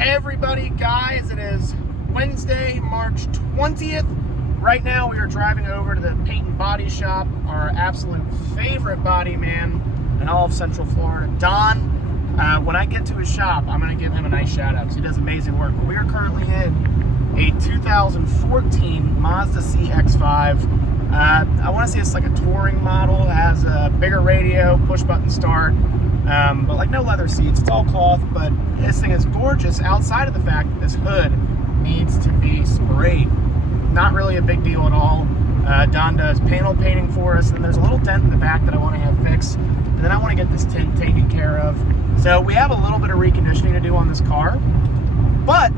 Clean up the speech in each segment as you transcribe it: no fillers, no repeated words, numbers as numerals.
Everybody, guys, it is Wednesday, March 20th. Right now, we are driving over to the paint and body shop, our absolute favorite body man in all of Central Florida, Don. When I get to his shop, I'm going to give him a nice shout out because he does amazing work. We are currently in a 2014 Mazda CX-5. I want to say it's like a touring model. It has a bigger radio, push button start, but like no leather seats. It's all cloth, but this thing is gorgeous outside of the fact that this hood needs to be sprayed. Not really a big deal at all. Don does panel painting for us, and there's a little dent in the back that I want to have fixed, and then I want to get this tint taken care of. So we have a little bit of reconditioning to do on this car, but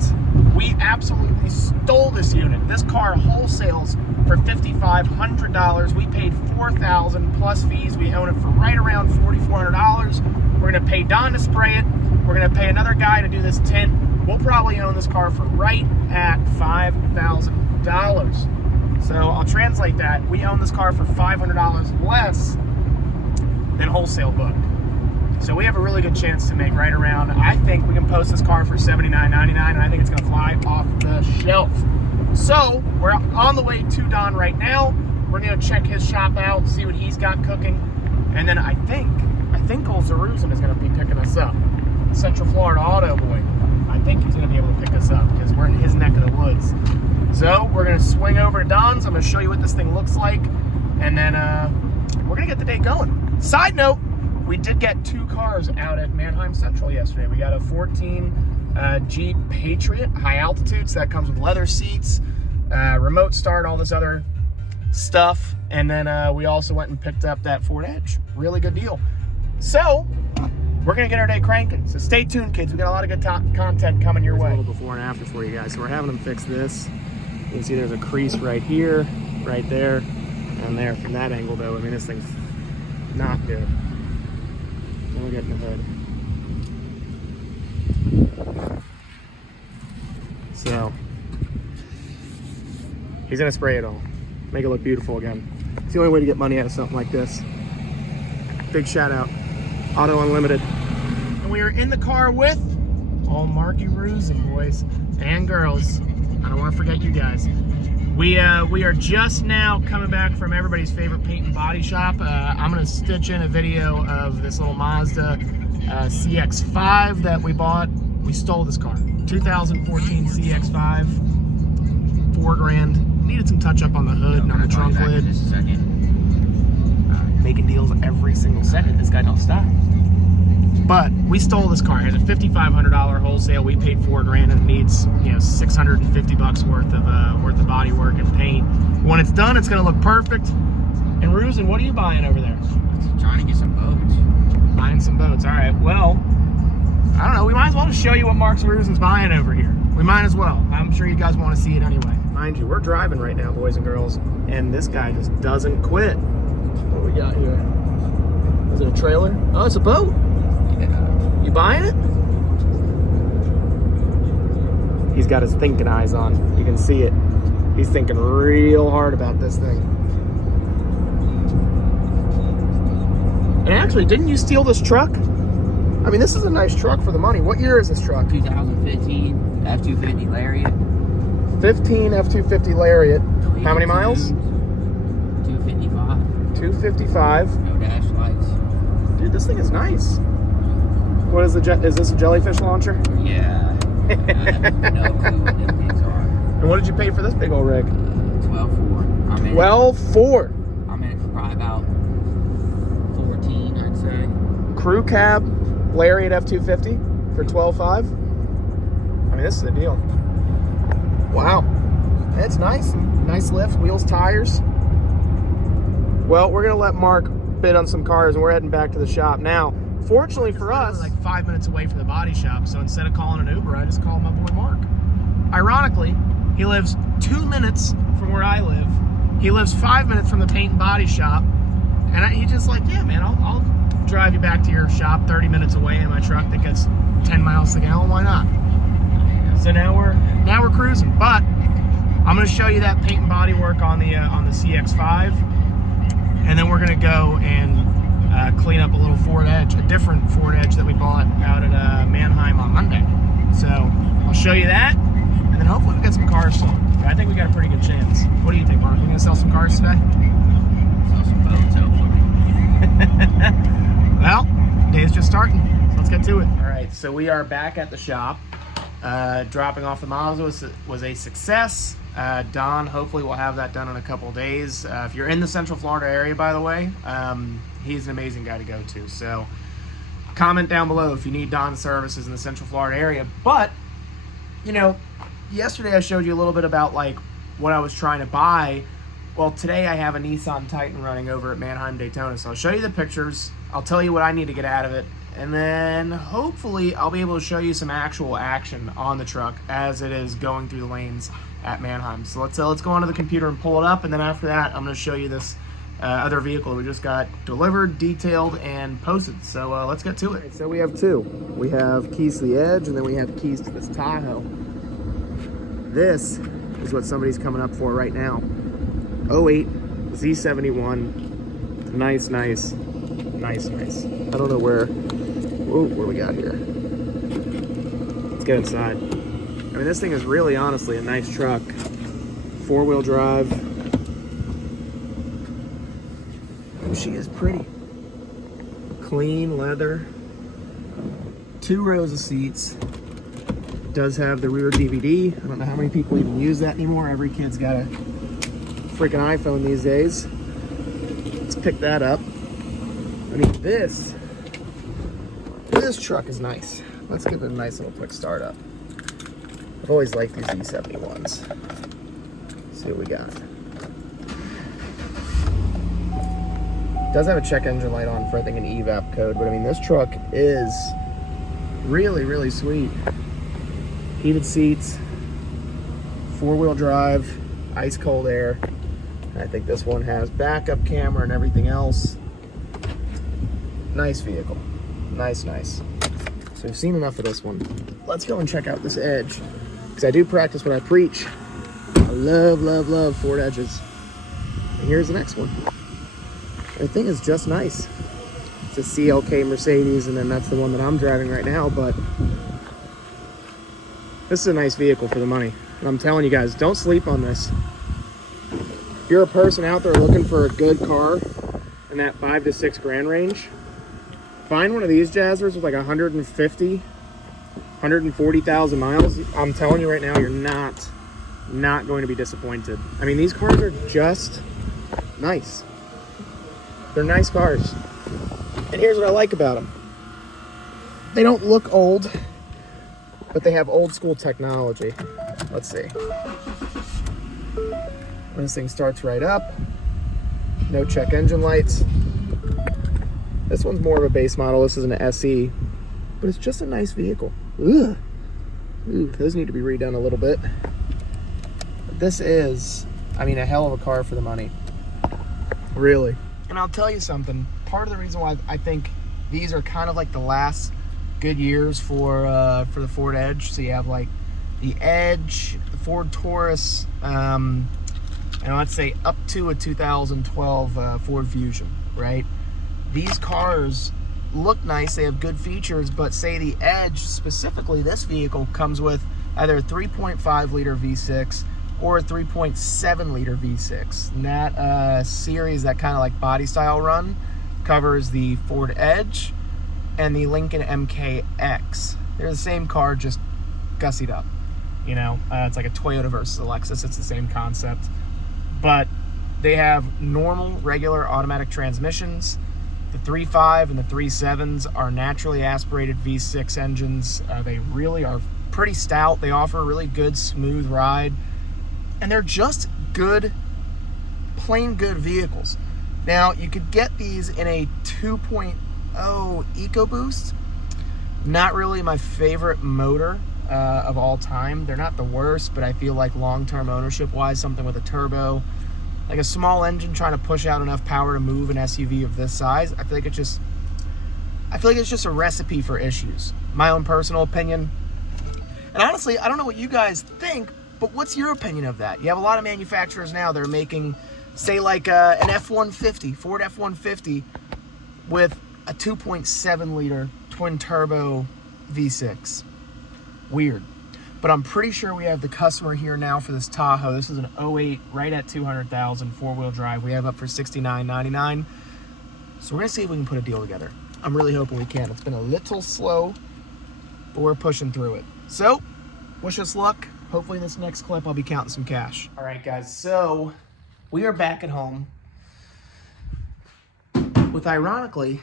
we absolutely stole this unit. This car wholesales for $5,500. We paid $4,000 plus fees. We own it for right around $4,400. We're gonna pay Don to spray it. We're gonna pay another guy to do this tint. We'll probably own this car for right at $5,000. So I'll translate that. We own this car for $500 less than wholesale book. So we have a really good chance to make right around, I think we can post this car for $79.99, and I think it's gonna fly off the shelf. So we're on the way to Don right now. We're gonna check his shop out, see what he's got cooking. And then I think old Zeruzin is gonna be picking us up. Central Florida Auto Boy. I think he's gonna be able to pick us up because we're in his neck of the woods. So we're gonna swing over to Don's. I'm gonna show you what this thing looks like. And then we're gonna get the day going. Side note, we did get two cars out at Manheim Central yesterday. We got a 14 Jeep Patriot, high altitude, so that comes with leather seats, remote start, all this other stuff. And then we also went and picked up that Ford Edge. Really good deal. So we're gonna get our day cranking. So stay tuned, kids. We got a lot of good content coming your way. A little before and after for you guys. So we're having them fix this. You can see there's a crease right here, right there, and there. From that angle, though, I mean, this thing's not good. Look at the hood. So he's gonna spray it all, make it look beautiful again. It's the only way to get money out of something like this. Big shout out, Auto Unlimited. And we are in the car with all Marky Rusin boys and girls. I don't want to forget you guys. We are just now coming back from everybody's favorite paint and body shop. I'm gonna stitch in a video of this little Mazda CX-5 that we bought. We stole this car, 2014 CX-5, $4,000. Needed some touch up on the hood and on the trunk lid. Making deals every single second. This guy don't stop. But we stole this car. It has a $5,500 wholesale. We paid $4,000, and it needs, you know, $650 worth of body work and paint. When it's done, it's gonna look perfect. And Rusin, what are you buying over there? Trying to get some boats. Buying some boats. All right. Well, I don't know. We might as well just show you what Mark Rusin's buying over here. We might as well. I'm sure you guys want to see it anyway. Mind you, we're driving right now, boys and girls, and this guy just doesn't quit. What do we got here? Is it a trailer? Oh, it's a boat. You buying it? He's got his thinking eyes on. You can see it. He's thinking real hard about this thing. And actually, didn't you steal this truck? I mean, this is a nice truck for the money. What year is this truck? 2015 F-250 Lariat. 15 F-250 Lariat. How many miles? 255. 255. No dash lights. Dude, this thing is nice. What is is this a jellyfish launcher? Yeah. I have no clue what them things are. And what did you pay for this big old rig? 12.4. 12.4. I'm in it for probably about 14, I'd say. Crew cab Lariat F-250 for 12.5. I mean, this is a deal. Wow. That's nice. Nice lift, wheels, tires. Well, we're gonna let Mark bid on some cars, and we're heading back to the shop now. Fortunately for us, like 5 minutes away from the body shop, so instead of calling an Uber, I just called my boy Mark. Ironically, he lives 2 minutes from where I live. He lives 5 minutes from the paint and body shop, and he's just like, yeah, man, I'll drive you back to your shop 30 minutes away in my truck that gets 10 miles a gallon. Why not? So now we're cruising, but I'm going to show you that paint and body work on the CX-5, and then we're going to go and clean up a little Ford Edge, a different Ford Edge that we bought out at Manheim on Monday. So I'll show you that, and then hopefully we get some cars sold. I think we got a pretty good chance. What do you think, Mark? We gonna sell some cars today? Sell some boats, hopefully. Well, day's just starting, so let's get to it. All right, so we are back at the shop. Dropping off the Mazda was a success. Don, hopefully we'll have that done in a couple of days. If you're in the Central Florida area, by the way, he's an amazing guy to go to. So comment down below if you need Don's services in the Central Florida area. But, you know, yesterday I showed you a little bit about like what I was trying to buy. Well, today I have a Nissan Titan running over at Mannheim Daytona. So I'll show you the pictures. I'll tell you what I need to get out of it. And then hopefully I'll be able to show you some actual action on the truck as it is going through the lanes at Mannheim. So let's go onto the computer and pull it up. And then after that, I'm going to show you this other vehicle we just got delivered, detailed, and posted. So let's get to it. So we have two. We have keys to the Edge, and then we have keys to this Tahoe. This is what somebody's coming up for right now. 08 Z71. Nice. I don't know where. Whoa, what do we got here? Let's get inside. I mean, this thing is really, honestly, a nice truck. 4-wheel drive. Oh, she is pretty. Clean leather. 2 rows of seats. Does have the rear DVD. I don't know how many people even use that anymore. Every kid's got a freaking iPhone these days. Let's pick that up. I mean, this truck is nice. Let's give it a nice little quick start up. I've always liked these E71s. Let's see what we got. It does have a check engine light on for, I think, an evap code, but I mean, this truck is really sweet. Heated seats, 4-wheel drive, ice cold air. I think this one has backup camera and everything else. Nice vehicle. Nice. So we've seen enough of this one. Let's go and check out this Edge, because I do practice what I preach. I love Ford Edges. And here's the next one. The thing is just nice. It's a CLK Mercedes, and then that's the one that I'm driving right now, but this is a nice vehicle for the money. And I'm telling you guys, don't sleep on this. If you're a person out there looking for a good car in that $5,000 to $6,000 range, find one of these Jazzers with like 150, 140,000 miles. I'm telling you right now, you're not going to be disappointed. I mean, these cars are just nice. They're nice cars. And here's what I like about them. They don't look old, but they have old school technology. Let's see. When this thing starts right up, no check engine lights. This one's more of a base model. This is an SE, but it's just a nice vehicle. Ugh. Ooh, those need to be redone a little bit. But this is, I mean, a hell of a car for the money. Really. And I'll tell you something. Part of the reason why I think these are kind of like the last good years for the Ford Edge. So you have like the Edge, the Ford Taurus, and let's say up to a 2012 Ford Fusion, right? These cars look nice, they have good features, but say the Edge, specifically this vehicle, comes with either a 3.5 liter V6 or a 3.7 liter V6. And that series, that kind of like body style run, covers the Ford Edge and the Lincoln MKX. They're the same car, just gussied up. You know, it's like a Toyota versus a Lexus. It's the same concept. But they have normal, regular automatic transmissions. The 3.5 and the 3.7s are naturally aspirated V6 engines. They really are pretty stout. They offer a really good, smooth ride. And they're just good, plain good vehicles. Now, you could get these in a 2.0 EcoBoost. Not really my favorite motor of all time. They're not the worst, but I feel like long-term ownership-wise, something with a turbo, like a small engine trying to push out enough power to move an SUV of this size, I feel like it's just a recipe for issues. My own personal opinion. And honestly, I don't know what you guys think, but what's your opinion of that? You have a lot of manufacturers now that are making, say, like an F-150, Ford F-150 with a 2.7 liter twin turbo V6. Weird. But I'm pretty sure we have the customer here now for this Tahoe. This is an 08, right at 200,000, four-wheel drive. We have up for $69.99. So we're gonna see if we can put a deal together. I'm really hoping we can. It's been a little slow, but we're pushing through it. So, wish us luck. Hopefully in this next clip, I'll be counting some cash. All right, guys, so we are back at home with, ironically,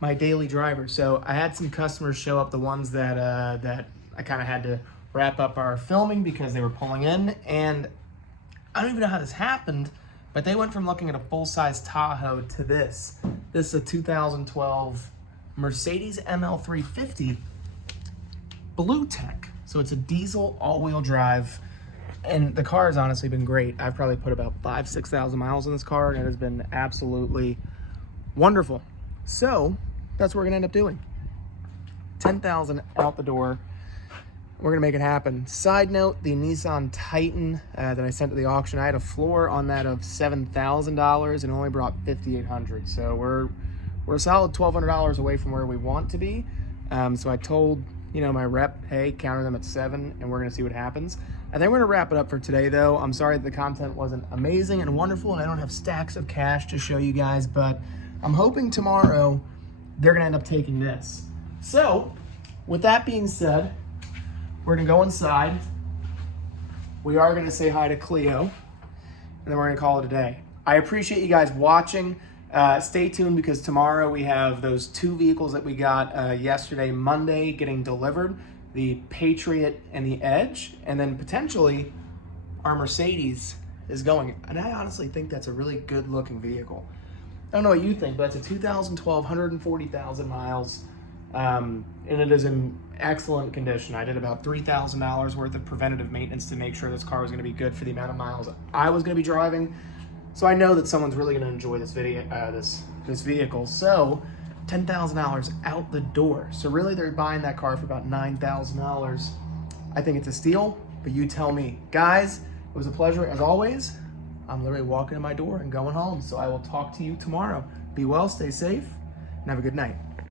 my daily driver. So I had some customers show up, the ones that I kind of had to wrap up our filming because they were pulling in, and I don't even know how this happened, but they went from looking at a full-size Tahoe to this. This is a 2012 Mercedes ML350 Blue Tech. So it's a diesel all-wheel drive, and the car has honestly been great. I've probably put about 6,000 miles in this car, and it has been absolutely wonderful. So that's what we're gonna end up doing. 10,000 out the door. We're gonna make it happen. Side note, the Nissan Titan that I sent to the auction, I had a floor on that of $7,000 and only brought $5,800. So we're a solid $1,200 away from where we want to be. So I told my rep, hey, counter them at 7, and we're gonna see what happens. I think we're gonna wrap it up for today, though. I'm sorry that the content wasn't amazing and wonderful, and I don't have stacks of cash to show you guys, but I'm hoping tomorrow they're gonna end up taking this. So, with that being said, we're gonna go inside. We are gonna say hi to Cleo, and then we're gonna call it a day. I appreciate you guys watching. Stay tuned, because tomorrow we have those 2 vehicles that we got yesterday, Monday, getting delivered, the Patriot and the Edge, and then potentially our Mercedes is going. And I honestly think that's a really good looking vehicle. I don't know what you think, but it's a 2012, 140,000 miles, and it is in excellent condition. I did about $3,000 worth of preventative maintenance to make sure this car was gonna be good for the amount of miles I was gonna be driving. So I know that someone's really gonna enjoy this video, this vehicle. So $10,000 out the door. So really they're buying that car for about $9,000. I think it's a steal, but you tell me. Guys, it was a pleasure as always. I'm literally walking in my door and going home. So I will talk to you tomorrow. Be well, stay safe, and have a good night.